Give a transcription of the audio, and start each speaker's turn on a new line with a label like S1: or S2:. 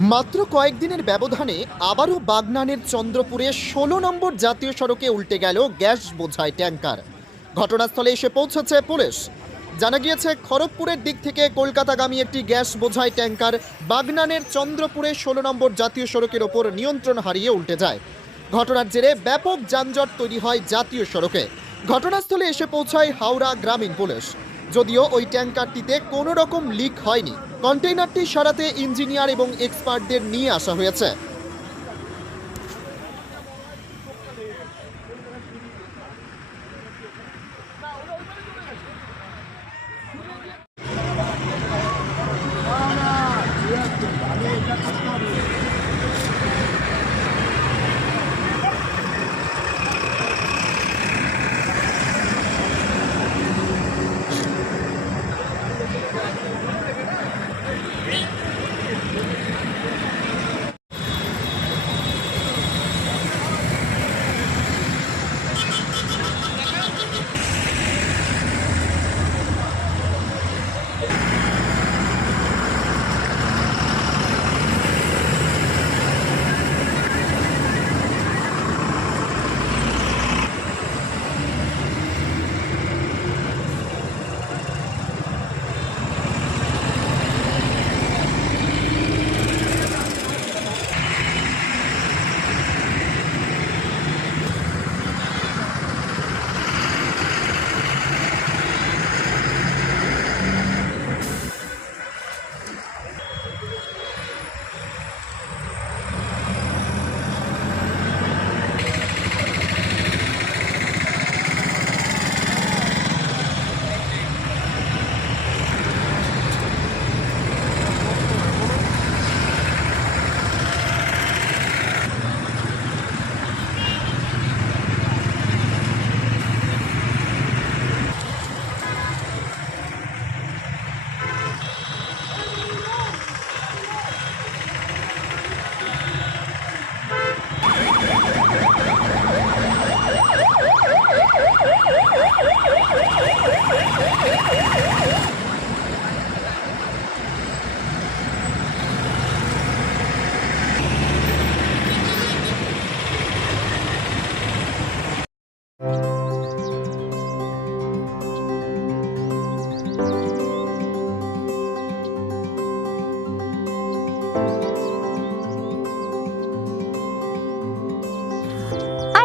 S1: মাত্র কয়েকদিনের ব্যবধানে আবারও বাগনানের চন্দ্রপুরে ষোলো নম্বর জাতীয় সড়কে উল্টে গেল গ্যাস বোঝাই ট্যাঙ্কার। ঘটনাস্থলে এসে পৌঁছেছে পুলিশ। জানা গিয়েছে, খড়গপুরের দিক থেকে কলকাতাগামী একটি গ্যাস বোঝাই ট্যাঙ্কার বাগনানের চন্দ্রপুরে ষোলো নম্বর জাতীয় সড়কের ওপর নিয়ন্ত্রণ হারিয়ে উল্টে যায়। ঘটনার জেরে ব্যাপক যানজট তৈরি হয় জাতীয় সড়কে। ঘটনাস্থলে এসে পৌঁছায় হাওড়া গ্রামীণ পুলিশ। যদিও ওই ট্যাঙ্কারটিতে কোনো রকম লিক হয়নি। কন্টেইনারটি সারাতে ইঞ্জিনিয়ার এবং এক্সপার্টদের নিয়ে আসা হয়েছে।